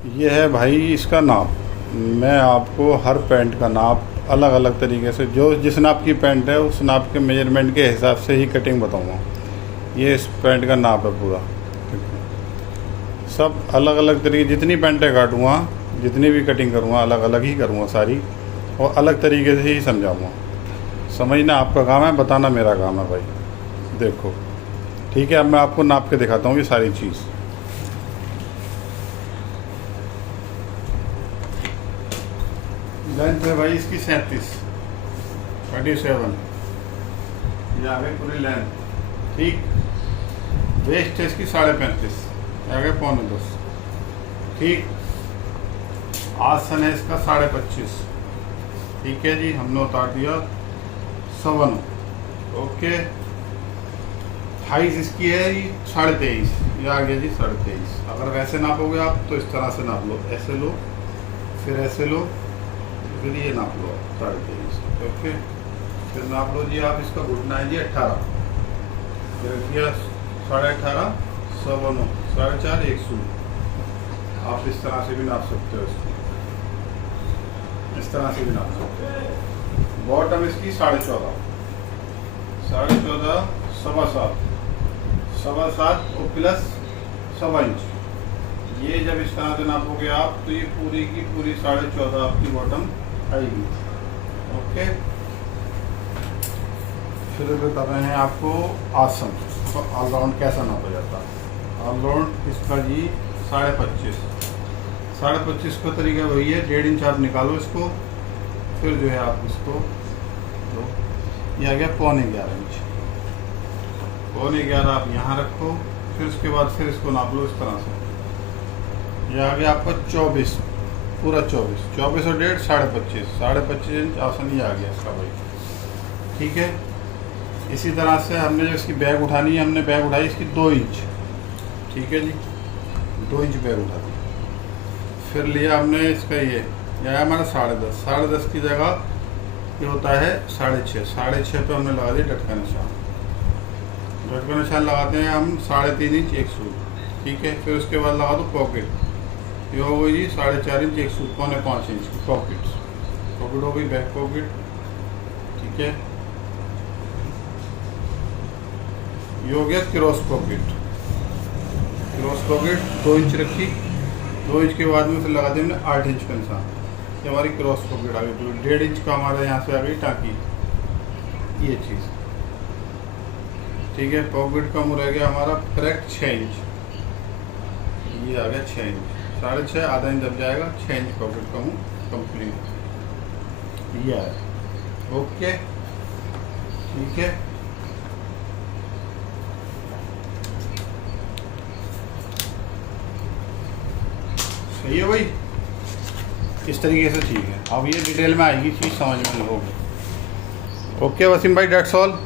ये है भाई इसका नाप। मैं आपको हर पैंट का नाप अलग अलग तरीके से, जो जिस नाप की पैंट है उस नाप के मेजरमेंट के हिसाब से ही कटिंग बताऊंगा। ये इस पैंट का नाप है पूरा। सब अलग अलग तरीके, जितनी पैंटें काटूँगा, जितनी भी कटिंग करूँगा, अलग अलग ही करूँगा सारी, और अलग तरीके से ही समझाऊँगा। समझना आपका काम है, बताना मेरा काम है भाई। देखो ठीक है, अब मैं आपको नाप के दिखाता हूँ ये सारी चीज़। लेंथ है भाई इसकी 37 ये आ गई पूरी लेंथ। ठीक। वेस्ट है इसकी 35.5, आ गए 9.25। ठीक। आसन है इसका 25.5। ठीक है जी, हमने उतार दिया 57। ओके। हाइट इसकी है जी 23.5, ये आ गया जी 23.5। अगर वैसे नापोगे आप तो इस तरह से नाप लो, ऐसे लो, फिर ऐसे लो, फिर ये नाप लो 23.5। ओके। फिर नाप लो जी आप इसका घुटना है जी 18, फिर किया 18.5, 9.25, 4.5, 1 सूट। आप इस तरह से भी नाप सकते हो इसको, इस तरह से भी नाप सकते हो। बॉटम इसकी 14.5, 14.5, 7.25, 7.25 और प्लस 1.25 इंच। ये जब इस तरह से नापोगे आप तो ये पूरी की पूरी 14.5 आपकी बॉटम आएगी। ओके। फिर बता रहे हैं आपको आसन, तो ऑलराउंड कैसा नापा जाता है। ऑलराउंड इसका जी 25.5, 25.5 का तरीका वही है। 1.5 इंच आप निकालो इसको, फिर जो है आप इसको लो, ये आ गया 11.25 इंच। 11.25 आप यहाँ रखो, फिर उसके बाद फिर इसको नाप लो इस तरह से। ये आ गया आपका 24, पूरा 24, 24 और 1.5, 25.5, 25.5 इंच आसन ये आ गया इसका भाई। ठीक है। इसी तरह से हमने जो इसकी बैग उठानी है, हमने बैग उठाई इसकी 2 इंच। ठीक है जी, 2 इंच बैग उठा दी। फिर लिया हमने इसका ये आया हमारा 10.5, 10.5 की जगह ये होता है 6.5, 6.5 पे हमने लगा दिया डटका निशान। डटका निशान लगाते हैं हम 3.5 इंच एक सूट। ठीक है। फिर उसके बाद लगा दो पॉकेट, ये हो गई जी 4.5 इंच एक सूट, 4.25 इंच की पॉकेट। पॉकेट हो गई बैक पॉकेट। ठीक है। ये हो गया cross pocket. Cross pocket 2 inch रखी, 2 इंच के बाद में फिर लगा दिया हमने 8 इंच का निशान। ये हमारी क्रॉस पॉकेट आ गई। तो 1.5 इंच का हमारा यहाँ से आ गई टाँकी, ये चीज़। ठीक है। पॉकेट कम रह गया हमारा करेक्ट 6 इंच, ये आ गया 6 इंच। 6.5 आधा इंच दब जाएगा, 6 इंच पॉकेट कम कंप्लीट ये है। ओके। ठीक है। सही है भाई, इस तरीके से। ठीक है। अब ये डिटेल में आएगी चीज़, समझ में लोगे। ओके वसीम भाई, डेट्स ऑल।